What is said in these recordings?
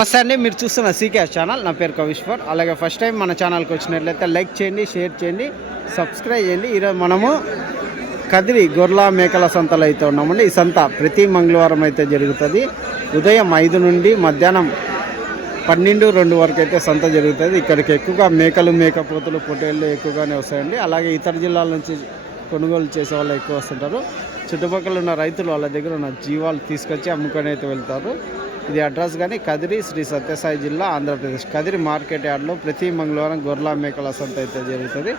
నమస్తే అండి మీరు చూస్తున్న సీకేఎస్ ఛానల్. నా పేరు కవిశ్వర్ అలాగే ఫస్ట్ టైం మన ఛానల్కి వచ్చినట్లయితే లైక్ చేయండి షేర్ చేయండి సబ్స్క్రైబ్ చేయండి. ఈరోజు మనము కదిరి గొర్రెల మేకల సంతలో అయితే ఉన్నామండి. ఈ సంత ప్రతి మంగళవారం అయితే జరుగుతుంది. ఉదయం ఐదు నుండి మధ్యాహ్నం పన్నెండు రెండు వరకు అయితే సంత జరుగుతుంది. ఇక్కడికి ఎక్కువగా మేకలు మేకపోతులు పొట్టేళ్ళు ఎక్కువగానే వస్తాయండి. అలాగే ఇతర జిల్లాల నుంచి కొనుగోలు చేసే వాళ్ళు ఎక్కువ వస్తుంటారు. చుట్టుపక్కల ఉన్న రైతులు వాళ్ళ దగ్గర ఉన్న జీవాలు తీసుకొచ్చి అమ్ముకొని అయితే వెళ్తారు. ఇది అడ్రస్ కానీ కదిరి శ్రీ సత్యసాయి జిల్లా ఆంధ్రప్రదేశ్. కదిరి మార్కెట్ యార్డ్లో ప్రతి మంగళవారం గొర్రెల మేకల సంత అయితే జరుగుతుంది.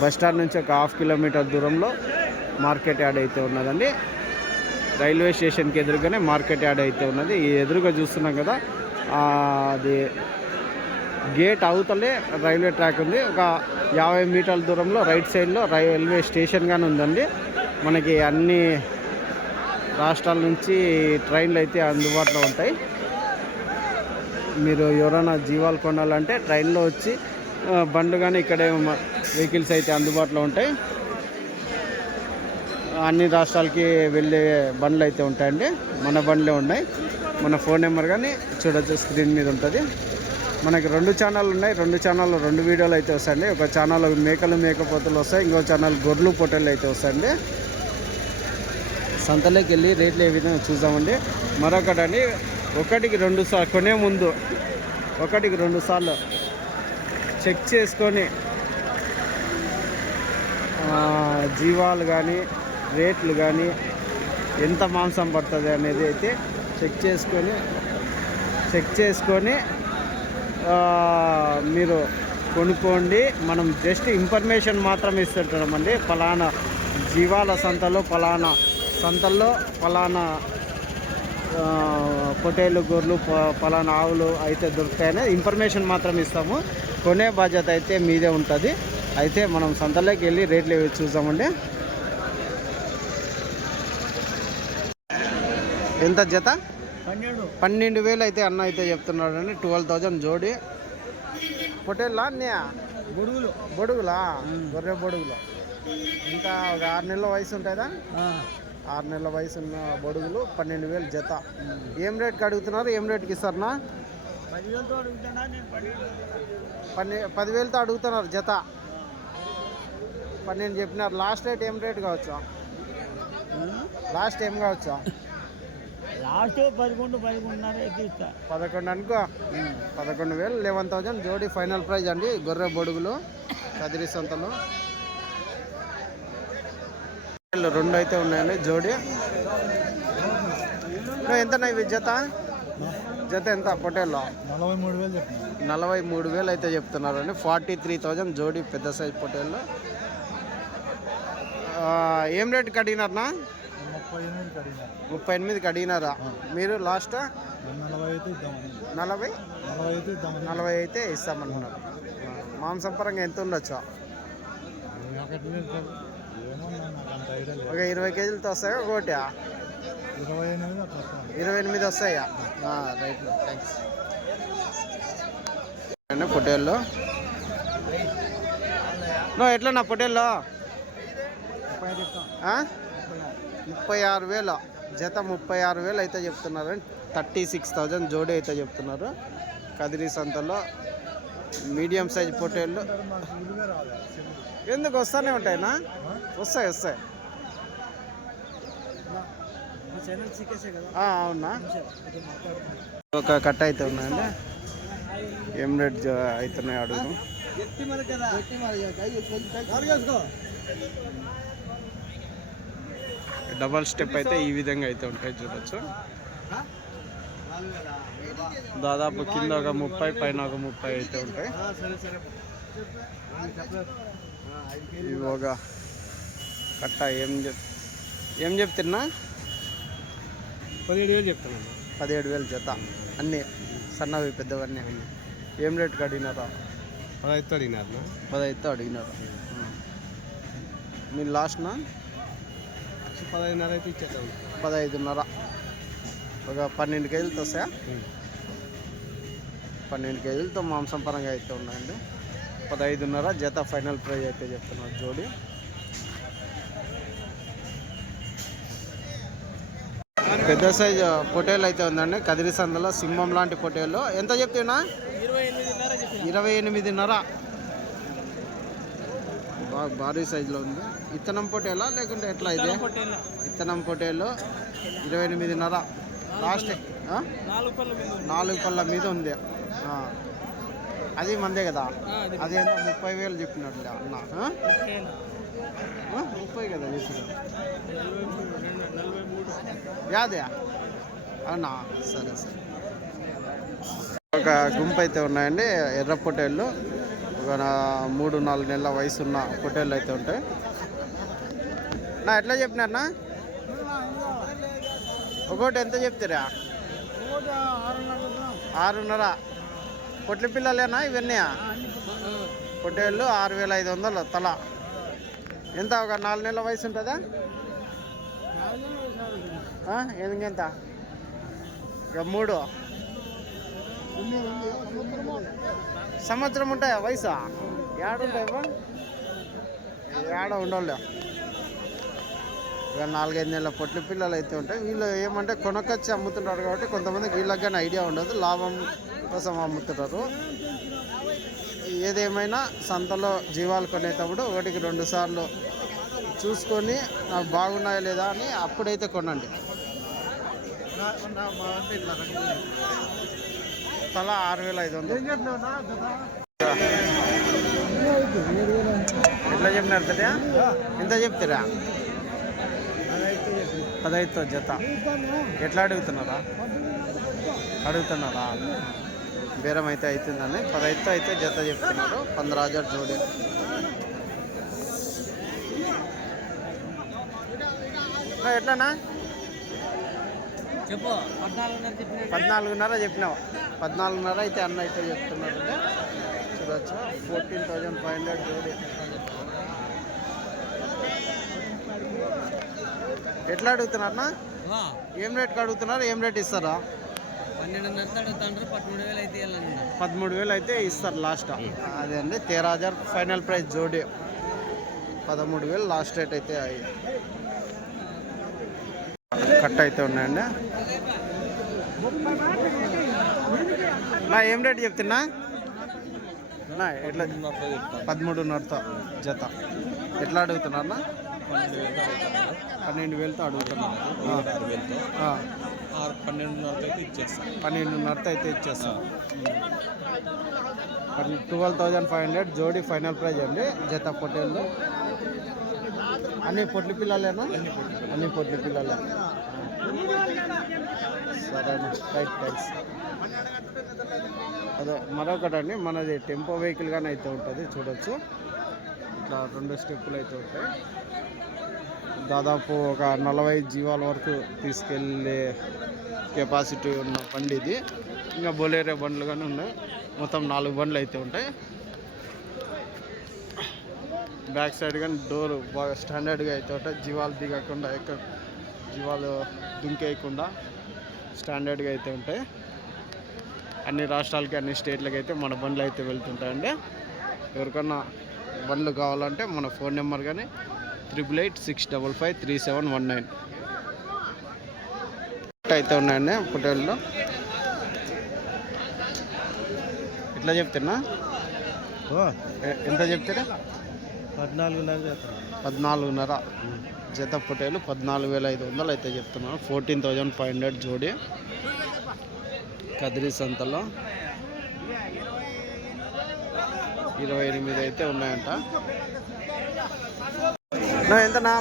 బస్ స్టాండ్ నుంచి ఒక హాఫ్ కిలోమీటర్ దూరంలో మార్కెట్ యార్డ్ అయితే ఉన్నదండి. రైల్వే స్టేషన్కి ఎదురుగానే మార్కెట్ యార్డ్ అయితే ఉన్నది. ఈ ఎదురుగా చూస్తున్నాం కదా అది గేట్ అవుతలే రైల్వే ట్రాక్ ఉంది. ఒక యాభై మీటర్ల దూరంలో రైట్ సైడ్లో రైల్వే స్టేషన్ కానీ ఉందండి. మనకి అన్ని రాష్ట్రాల నుంచి ట్రైన్లు అయితే అందుబాటులో ఉంటాయి. మీరు ఎవరైనా జీవాలు కొనాలంటే ట్రైన్లో వచ్చి బండ్లు కానీ ఇక్కడే వెహికల్స్ అయితే అందుబాటులో ఉంటాయి. అన్ని రాష్ట్రాలకి వెళ్ళే బండ్లు అయితే ఉంటాయండి. మన బండ్లే ఉన్నాయి. మన ఫోన్ నెంబర్ కానీ చూడొచ్చు స్క్రీన్ మీద ఉంటుంది. మనకి రెండు ఛానల్ ఉన్నాయి. రెండు ఛానల్లో రెండు వీడియోలు అయితే వస్తాయండి. ఒక ఛానల్ మేకలు మేకపోతలు వస్తాయి. ఇంకో ఛానల్ గొర్రెలు పొట్టేలు అయితే వస్తాయండి. సంతలోకి వెళ్ళి రేట్లు ఏ విధంగా చూద్దామండి. మరొకటండి ఒకటికి రెండు సార్లు కొనే ముందు ఒకటికి రెండు సార్లు చెక్ చేసుకొని జీవాలు కానీ రేట్లు కానీ ఎంత మాంసం పడుతుంది అనేది అయితే చెక్ చేసుకొని చెక్ చేసుకొని మీరు కొనుక్కోండి. మనం జస్ట్ ఇన్ఫర్మేషన్ మాత్రం ఇస్తుంటామండి ఫలానా జీవాల సంతలో ఫలానా సంతల్లో ఫలానా పొటేలు గొర్రెలు పలానా ఆవులు అయితే దొరుకుతాయని ఇన్ఫర్మేషన్ మాత్రం ఇస్తాము. కొనే బాధ్యత అయితే మీదే ఉంటుంది. అయితే మనం సంతలోకి వెళ్ళి రేట్లు చూద్దామండి. ఎంత జత? పన్నెండు. పన్నెండు వేలు అయితే అన్న అయితే చెప్తున్నాడు అండి ట్వెల్వ్ థౌజండ్ జోడి. పొటేళ్ళా అన్నయ్య? గొడుగులు బొడుగులా? గొర్రె బొడుగులు. ఇంకా ఒక ఆరు నెలల వయసు ఉంటుందా? ఆరు నెలల వయసు ఉన్న బొడుగులు పన్నెండు వేలు జత. ఏం రేట్కి అడుగుతున్నారు? ఏం రేట్కి ఇస్తారనా పన్నె పదివేలతో అడుగుతున్నారు జత. పన్నెండు చెప్పినారు లాస్ట్ రేట్ ఏం రేట్ కావచ్చు? లాస్ట్ ఏం కావచ్చు? లాస్ట్ పదకొండు పదకొండున్నర ఎక్కిస్తా పదకొండు అనుకో. పదకొండు వేలు లెవెన్ థౌజండ్ జోడి ఫైనల్ ప్రైజ్ అండి. గొర్రె బొడుగులు కదిరి సంతలు. రెండు అయితే ఉన్నాయండి. జోడి. ఎంత ఇవి జత? జత ఎంత? పొటేల్లో నలభై మూడు వేలు నలభై మూడు వేలు అయితే చెప్తున్నారండి. ఫార్టీ త్రీ థౌజండ్ జోడి పెద్ద సైజ్ పొటేళ్ళు ఆ, ఏం రేట్కి అడిగినారనా ముప్పై ఎనిమిదికి అడిగినారా మీరు లాస్ట్? నలభై నలభై? అయితే ఇద్దామని నలభై అయితే ఇస్తామన్నారు. మాంసం పరంగా ఎంత ఉండొచ్చు ఒకటి ఏమో నాకు అంత ఐడియా లేదు ఒక ఇరవై కేజీలతో వస్తాయా? ఒకటి? ఇరవై ఎనిమిది ఇరవై ఎనిమిది వస్తాయా రైట్. థ్యాంక్స్ అండి పొటేల్లో నో ఎట్లా నా పొటేల్లో ముప్పై ఆరు వేలు. జత ముప్పై ఆరు వేలు అయితే చెప్తున్నారు. థర్టీ సిక్స్ థౌజండ్ జోడీ అయితే చెప్తున్నారు. కదిరి సంతలో మీడియం సైజ్ పొటేళ్ళు ఎందుకు వస్తూనే ఉంటాయినా వస్తాయి వస్తాయి మా ఛానల్ సీకేసే కదా ఆ, అవునా? ఒక కట్ట అయితే ఉన్నాయండి ఏం రేట్ అవుతున్నాయి అడుగు ఎత్తి మరి కదా. ఎత్తి మరి డబల్ స్టెప్ అయితే ఈ విధంగా అయితే ఉంటాయి చూడొచ్చు. దాదాపు కింద ఒక ముప్పై పైన ఒక ముప్పై అయితే ఉంటాయి. ఇవి ఒక కట్ట ఏం చెప్ ఏం చెప్తున్నా? పదిహేడు వేలు చెప్తాను పదిహేడు వేలు జత. అన్నీ సన్నవి పెద్దవన్నీ ఏం రేట్కి అడిగినారా? పదహైదు అడిగినారు పదహైదుతో అడిగినారు. మీరు లాస్ట్నా? పదహైదున్నర అయితే ఇచ్చేద్దాం. పదహైదున్నర. ఒక పన్నెండు కేజీలతో వస్తాయా పన్నెండు కేజీలతో మాంసం పరంగా అయితే ఉన్నాయండి. పదహైదున్నర జత ఫైనల్ ప్రైజ్ అయితే చెప్తున్నారు జోడి. పెద్ద సైజు పొటేలు అయితే ఉందండి. కదిరి సందులో సింహం లాంటి పొటేలు. ఎంత చెప్తున్నా? ఇరవై ఎనిమిదిన్నర. బాగా భారీ సైజులో ఉంది. ఇత్తనం పొటేలా లేకుంటే ఎట్లా ఇది? ఇత్తనం పొటేలు. ఇరవై ఎనిమిదిన్నర. లాస్ట్? నాలుగు పళ్ళ మీద ఉంది. అది మందే కదా? అది ముప్పై వేలు చెప్పినట్లే అన్న? ముప్పై కదా చెప్పిన యాదయా అవునా? సరే సరే. ఒక గుంపు అయితే ఉన్నాయండి ఎర్ర పొటేళ్ళు ఒక నా- మూడు నాలుగు నెలల వయసు ఉన్న పొటేళ్ళు అయితే ఉంటాయి. నా ఎట్లా చెప్పినారనా ఒకటి ఎంత చెప్తారా? ఆరున్నర. పొట్ల పిల్లలేనా ఇవన్నీ? పొట్టేళ్ళు ఆరు వేల ఐదు వందలు తల. ఎంత ఒక నాలుగు నెలల వయసు ఉంటుందా? ఎందుకెంత ఇక మూడు. సంవత్సరం ఉంటాయా వయసా? ఏడుంటాయి ఏడ ఉండవులే. ఇక నాలుగైదు నెలల పొట్ల పిల్లలు అయితే ఉంటాయి. వీళ్ళు ఏమంటే కొనకొచ్చి అమ్ముతుంటారు కాబట్టి కొంతమందికి వీళ్ళకి కానీ ఐడియా ఉండదు. లాభం కోసం అమ్ముతుంటారు. ఏదేమైనా సంతలో జీవాలు కొనేటప్పుడు ఒకటికి రెండు సార్లు చూసుకొని బాగున్నాయా లేదా అని అప్పుడైతే కొనండి. తల ఆరు వేల ఐదు వందలు. ఎట్లా చెప్పినారు తట ఎంత చెప్తారా? పదహైదు జత. ఎట్లా అడుగుతున్నారా? అడుగుతున్నారా? బేరం అయితే అవుతుందని పదహైదు అయితే జత చెప్తున్నారు. పంద్రాజర్ జోడి. ఎట్లానా చెప్పు పద్నాలుగున్నర చెప్పిన పద్నాలుగున్నర చెప్పినావు. పద్నాలుగున్నర అయితే అన్న అయితే చెప్తున్నారు చూడొచ్చు? ఫోర్టీన్ థౌజండ్ ఫైవ్ హండ్రెడ్ జోడి ఎట్లా అడుగుతున్నారన్నా ఏం రేట్కి అడుగుతున్నారు? ఏం రేట్ ఇస్తారా? పదమూడు వేలు అయితే ఇస్తారు లాస్ట్ అదే అండి తేరా హజార్ ఫైనల్ ప్రైస్ జోడి. పదమూడు వేలు లాస్ట్ రేట్ అయితే అయ్యి. కట్ అయితే ఉన్నాయండి. నా ఏం రేట్ చెప్తున్నా? నా ఎట్లా? పదమూడున్నరతో జత. ఎట్లా అడుగుతున్నారా పన్నెండు వేలతో అడుగుతున్నారు పన్నెండున్నరతో అయితే ఇచ్చేస్తాను పన్నెండున్నరతో అయితే ఇచ్చేస్తాం. ట్వెల్వ్ థౌజండ్ ఫైవ్ హండ్రెడ్ జోడీ ఫైనల్ ప్రైజ్ అండి. జత పొట్టేళ్ళు అన్ని పొట్లి పిల్లలేనా? అన్ని పొట్లి పిల్లలే. సరేనా రైట్ థ్యాంక్స్ అదే మరొకటి అండి మనది టెంపో వెహికల్ కానీ అయితే ఉంటుంది చూడొచ్చు. ఇట్లా రెండు స్టెప్పులు అయితే ఉంటాయి. దాదాపు ఒక నలభై జీవాల వరకు తీసుకెళ్ళే కెపాసిటీ ఉన్న బండి ఇది ఇంకా బొలేరే బండ్లు కానీ ఉన్నాయి. మొత్తం నాలుగు బండ్లు అయితే ఉంటాయి. బ్యాక్ సైడ్ కానీ డోర్ బాగా స్టాండర్డ్గా అయితే ఉంటాయి జీవాలు దిగకుండా ఎక్కడ జీవాలు దుంకేయకుండా స్టాండర్డ్గా అయితే ఉంటాయి. అన్ని రాష్ట్రాలకి అన్ని స్టేట్లకి అయితే మన బండ్లు అయితే వెళ్తుంటాయండి. ఎవరికన్నా బండ్లు కావాలంటే మన ఫోన్ నెంబర్ కానీ triple eight six double five three seven one nine. అయితే ఉన్నాయండి పొటేల్లో ఎట్లా చెప్తున్నా? ఎంత చెప్తారా? పద్నాలుగున్నర పద్నాలుగున్నర. జత పొటేలు పద్నాలుగు వేల ఐదు వందలు అయితే చెప్తున్నాను. ఫోర్టీన్ థౌజండ్ ఫైవ్ హండ్రెడ్ జోడి. కదిరి సంతలో ఇరవై ఎనిమిది అయితే ఉన్నాయంట. నా ఎంతనా?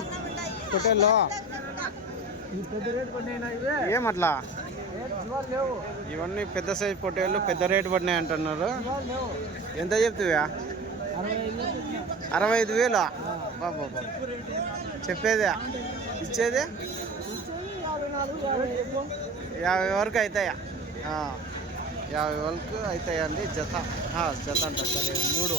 పొటేల్లో? ఏమట్లా? ఇవన్నీ పెద్ద సైజ్ పొటేళ్ళు పెద్ద రేటు పడినాయి అంటున్నారు. ఎంత చెప్తావా? అరవై ఐదు వేలు? బాబా చెప్పేదే. ఇచ్చేదే? యాభై వరకు అవుతాయా యాభై వరకు అవుతాయండి జత. జత అంట. సరే మూడు.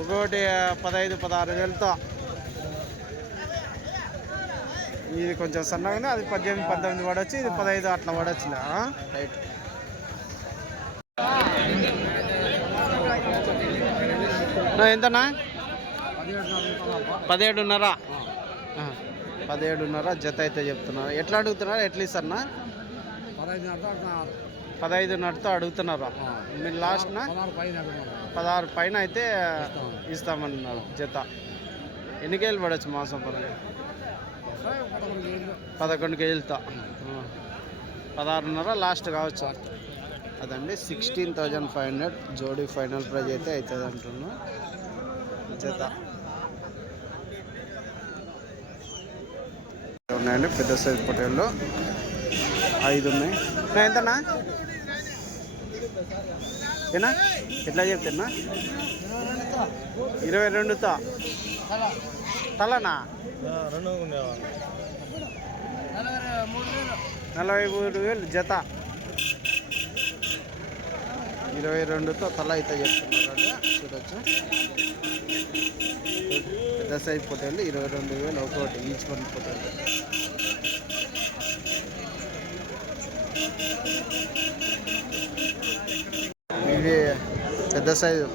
ఒకటి పదహైదు పదహారు వేలతో. ఇది కొంచెం సన్నగా ఉంది అది పద్దెనిమిది పంతొమ్మిది పడవచ్చు ఇది పదహైదు అట్లా పడవచ్చు రైట్. ఎంతనా పదిహేడున్నర. పదిహేడున్నర జత అయితే చెప్తున్నారు. ఎట్లా అడుగుతున్నారు? ఎట్లా ఇస్తారన్నా పదహైదున్నరతో అడుగుతున్నారు. మీరు లాస్ట్న పదహారు పైన అయితే ఇస్తామన్నారు జత. ఎన్ని కేజీలు పడవచ్చు మాంసం పరంగా? పదకొండు కేజీలతో. పదహారున్నర లాస్ట్ కావచ్చు. అదండి సిక్స్టీన్ థౌజండ్ ఫైవ్ హండ్రెడ్. జోడీ ఫైనల్ ప్రైజ్ అయితే అవుతుంది అంటున్నా. జత. ఉన్నాయండి పెద్ద సైజ్ పొటేళ్ళు ఐదు ఉన్నాయి. ఎంతనా ఏనా ఎట్లా చెప్తున్నా? ఇరవై రెండుతో. తలనా? నలభై మూడు వేలు. జత. ఇరవై రెండుతో తల అయితే చెప్తున్నారు చూడొచ్చు. పెద్ద సైజ్ పొటేళ్ళు ఇరవై రెండు వేలు ఒకటి ఈచ్ వన్ పొటేళ్ళు ఇవి పెద్ద సైజు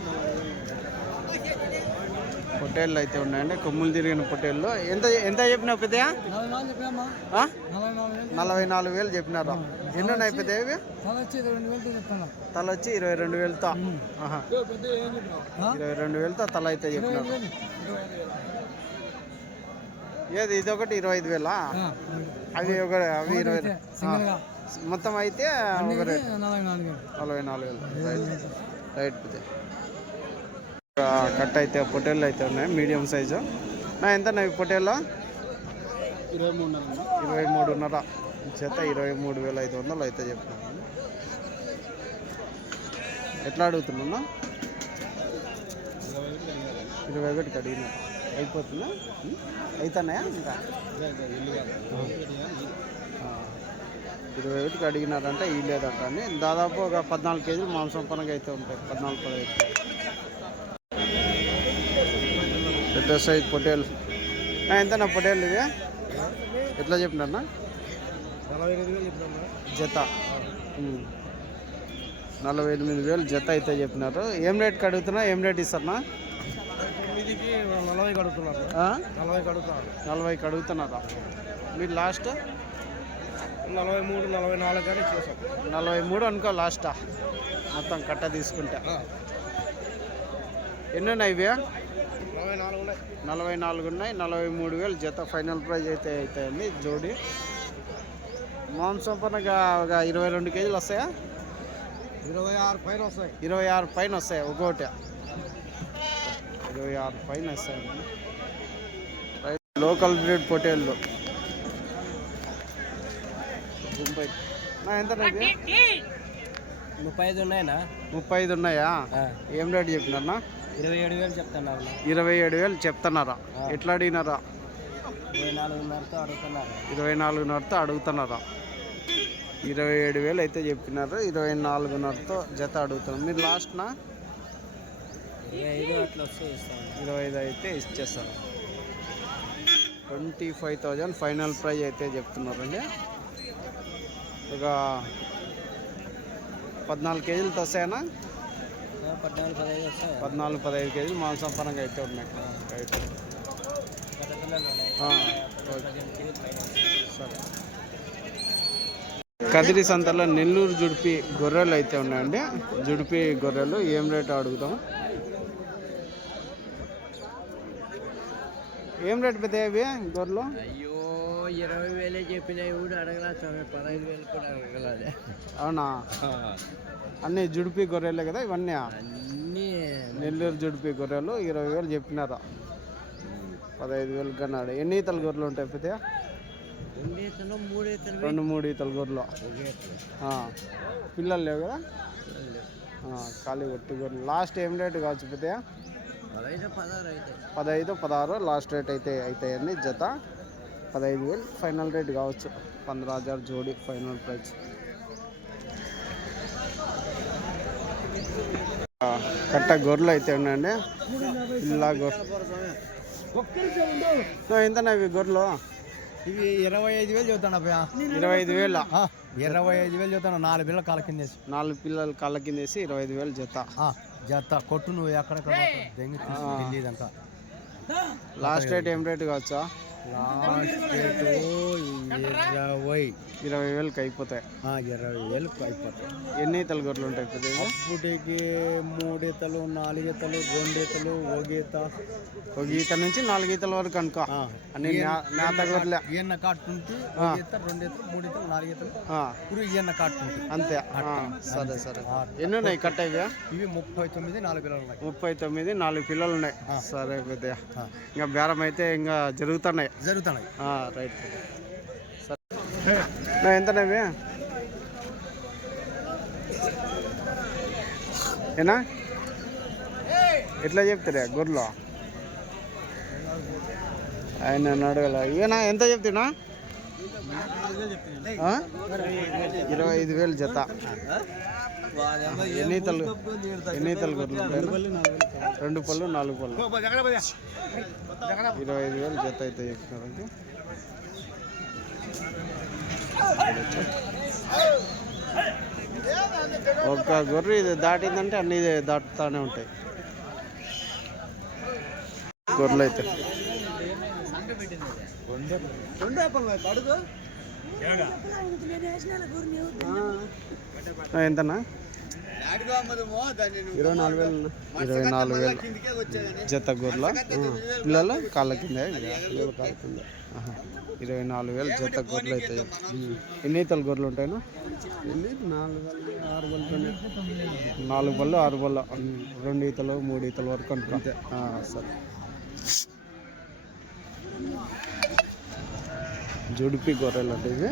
పొట్టేళ్ళు అయితే ఉన్నాయండి. కొమ్ములు తిరిగిన పొట్టేళ్ళు. ఎంత ఎంత చెప్పినావు పెద్దయా? నలభై నాలుగు వేలు చెప్పినారు? ఎన్ని ఉన్నాయి పెద్ద ఇవి తల వచ్చి ఇరవై రెండు వేలతో. ఇరవై రెండు వేలతో తల అయితే చెప్పినారు. ఏది ఇది ఒకటి ఇరవై ఐదు వేలా? అవి ఒక అవి ఇరవై. మొత్తం అయితే నలభై నాలుగు వేలు. రైట్. రైట్ కట్ అయితే పొటేళ్ళు అయితే ఉన్నాయి మీడియం సైజు. నా ఎంత ఇవి పొటేళ్ళ? ఇరవై మూడు ఇరవై మూడున్నర చేత ఇరవై మూడు వేల ఐదు వందలు అయితే చెప్తున్నాను ఎట్లా అడుగుతున్నా ఇరవై ఒకటి అడిగిన అయిపోతుందా? అవుతున్నాయా ఇంకా? ఇరవై ఒకటికి అడిగినారంటే ఈ లేదంట. అని దాదాపు ఒక పద్నాలుగు కేజీలు మాంసం పనగా అయితే ఉంటాయి. పద్నాలుగు పదహైదు. పెద్ద సైజ్ పొటేల్. ఎంతనా పొటేల్ ఇవి? ఎట్లా చెప్పినా జత. నలభై ఎనిమిది వేలు జత అయితే చెప్పినారు. ఏం రేట్కి అడుగుతున్నా? ఏం రేట్ ఇస్తారా తొమ్మిదికి నలభై కడుగుతున్నారు నలభై కడుగుతున్నారు నలభైకి అడుగుతున్నారా? మీరు లాస్ట్ నలభై మూడు నలభై నాలుగు కానీ చేసాం నలభై మూడు అనుకో లాస్టా మొత్తం కట్ట తీసుకుంటే. ఎన్ని ఉన్నాయి ఇవి? నలభై నాలుగు ఉన్నాయి నలభై మూడు వేలు. జత ఫైనల్ ప్రైజ్ అయితే అవుతాయండి జోడి. మాంసం పనగా ఒక ఇరవై రెండు కేజీలు వస్తాయా? ఇరవై ఆరు పైన వస్తాయి. ఇరవై ఆరు పైన వస్తాయి? ఒక్కోటి. ఇరవై ఆరు పైన వస్తాయండి. రైట్. లోకల్ బ్రీడ్ పొటేళ్ళు నా ఎంత ముప్పై ఐదు ఉన్నాయినా? ముప్పై ఐదు ఉన్నాయా? ఏం రేట్ చెప్పినారా ఇరవై ఏడు వేలు చెప్తున్నారు ఇరవై ఏడు వేలు చెప్తున్నారా? ఎట్లా అడిగినారా? ఇరవై నాలుగున్నరతో అడుగుతున్నారు? ఇరవై నాలుగున్నరతో అడుగుతున్నారా? ఇరవై ఏడు వేలు అయితే చెప్పినారు. ఇరవై నాలుగున్నరతో జత అడుగుతున్నారు మీరు లాస్ట్నా? ఇరవై ఐదు అట్లా వస్తే ఇస్తాను ఇరవై ఐదు అయితే ఇచ్చేస్తారు. Twenty five thousand final price అయితే చెప్తున్నారండి. ఒక పద్నాలుగు కేజీలతో వస్తాయనా పద్నాలుగు పదహైదు వస్తాయి? పద్నాలుగు పదహైదు కేజీలు మాంసం పరంగా అయితే. ఉన్నాయి. రైట్. సరే. కదిరి సంతలో నెల్లూరు జుడిపి గొర్రెలు అయితే ఉన్నాయండి. జుడిపి గొర్రెలు ఏం రేటు అడుగుతాం? ఏం రేటు పెద్ద గొర్రెలు? అయ్యో ఇరవై వేలే చెప్పినాయి కూడా అడగలా స్వామి? పదహైదు వేలు కూడా అడగలే అవునా? అన్నీ జుడిపి గొర్రెలే కదా ఇవన్నీ? అన్నీ నెల్లూరు జుడిపి గొర్రెలు ఇరవై వేలు చెప్పినారా? పదహైదు వేలు కన్నాడు. ఎన్ని ఈతల గొర్రెలు ఉంటాయి పెద్ద రెండు మూడు ఈతల గొర్రెలు. పిల్లలు లేవు కదా? ఖాళీ ఒట్టి గొర్రెలు. లాస్ట్ ఏం రేటు కావచ్చు పెద్ద పదహైదు పదహారు అయితే. పదహైదు పదహారు లాస్ట్ రేట్ అయితే అవుతాయండి జత. పదహైదు వేలు. ఫైనల్ రేట్ కావచ్చు. పంద్రా హజార్ జోడి ఫైనల్ ప్రైస్. కట్ట గొర్రెలు అయితే ఉన్నాయండి. పిల్ల గొర్రె. ఎంతనా ఇవి గొర్రెలు? ఇవి ఇరవై ఐదు వేలు చెబుతాను ఇరవై ఐదు వేల. ఇరవై ఐదు వేలు చెబుతాను. నాలుగు పిల్లల కాల కింద నాలుగు పిల్లలు కళ్ళ కిందేసి ఇరవై ఐదు వేలు జత జత కొట్టు నువ్వు ఎక్కడెక్కడ లాస్ట్ రేట్ ఏం రేట్ కావచ్చా? ఇరవై ఇరవై వేలకి అయిపోతాయి ఇరవై వేలకు అయిపోతాయి ఎన్ని ఈతలు గొర్రెలు ఉంటాయి పెద్దగా అప్పటికి మూడీతలు నాలుగీతలు రెండీతలు ఒక ఈత నుంచి నాలుగు ఈతల వరకు అనుకో. అన్ని గొర్రెలే ఈయన కాటుంటే ఈత రెండు ఈతలు మూడు ఈతలు నాలుగు ఈతలు ఆ, ఇప్పుడు ఈయన కాటుంటే అంతే. సరే సరే. ఎన్ని ఉన్నాయి? కట్టేవి ఇవి ముప్పై తొమ్మిది నాలుగు పిల్లలు ఉన్నాయి. ముప్పై తొమ్మిది నాలుగు పిల్లలు ఉన్నాయి. సరే పెద్దగా ఇంకా బేరం అయితే ఇంకా జరుగుతున్నాయి. జరుగుతున్నాయి. రైట్. సరే నా ఎంతనేవి ఏనా? ఎట్లా చెప్తారా గొర్రెలు? ఆయన అడగల. ఈయన ఎంత చెప్తున్నా? ఇరవై ఐదు వేలు జత. ఎన్ని ఈతలు ఎన్ని ఈతలు గొర్రెలు ఉంటాయి? రెండు పళ్ళు నాలుగు పళ్ళు. ఇరవై ఐదు వేలు జత అయితే చెప్తున్నారండి ఒక గొర్రె ఇది దాటిందంటే అన్ని దాటుతానే ఉంటాయి. గొర్రెలు అయితే ఎంతనా ఇరవై నాలుగు వేలు ఇరవై నాలుగు వేలు. జత గొర్రెల పిల్లల? కాళ్ళ కింద? ఆహా. ఇరవై నాలుగు వేలు జత గొర్రెలు అయితే. ఎన్ని ఈతలు గొర్రెలు ఉంటాయినా నాలుగు ఆరు వందలు నాలుగు బళ్ళు ఆరు బళ్ళు రెండు ఈతలు మూడు ఈతల వరకు అనుకుంటా సరే. జుడిపి గొర్రెలు అంటే ఇవి.